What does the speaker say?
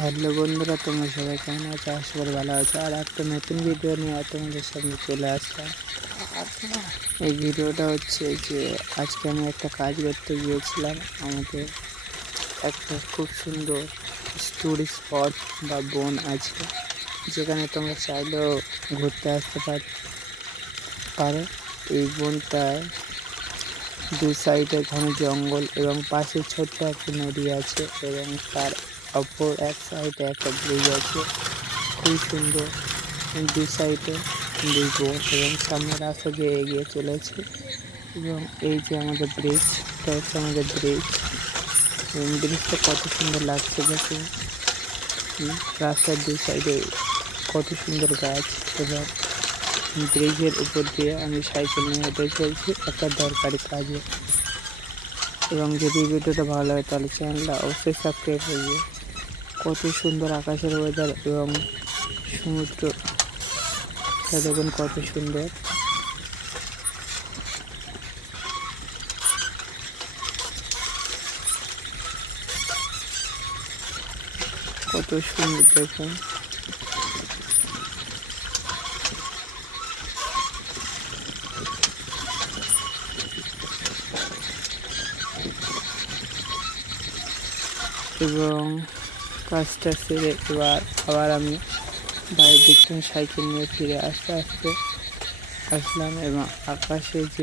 Hello বন্ধুরা, তোমরা সবাই কেমন আছো? আশা করি ভালো আছো। আর একটা নতুন ভিডিও নিয়ে তোমাদের সামনে চলে আসলাম। এই ভিডিওটা হচ্ছে যে আজকে আমি একটা কাজ করতে গিয়েছিলাম। আমাদের একটা খুব সুন্দর টুরিস্ট স্পট বা বন আছে, যেখানে তোমরা চাইলেও ঘুরতে আসতে পারো। এই বনটায় দু সাইডে ঘন জঙ্গল এবং পাশে ছোট্ট একটা নদী আছে, এবং তার অপর এক সাইডে একটা ব্রিজ আছে, খুব সুন্দর। দু সাইডে দুই বোন এবং সামনে রাস্তা দিয়ে এগিয়ে চলেছে। এবং এই যে আমাদের ব্রিজটা হচ্ছে আমাদের ব্রিজ, এবং ব্রিজটা কত সুন্দর লাগছে দেখুন। রাস্তার দুই সাইডে কত সুন্দর গাছ, এবং ব্রিজের উপর দিয়ে আমি সাইকেল নিয়ে হেঁটে চলছি একটা দরকারি কাজে। এবং যদি ভিডিওটা ভালো লাগে তাহলে চ্যানেলটা অবশ্যই সাবস্ক্রাইব করবে। কত সুন্দর আকাশের ওয়েদার এবং সমুদ্রটা দেখুন কত সুন্দর। কত সুন্দর দেখুন। এবং কাজটা সেরে আবার আমি বাড়ির দিক থেকে সাইকেল নিয়ে ফিরে আসতে আসলাম, এবং আকাশে যে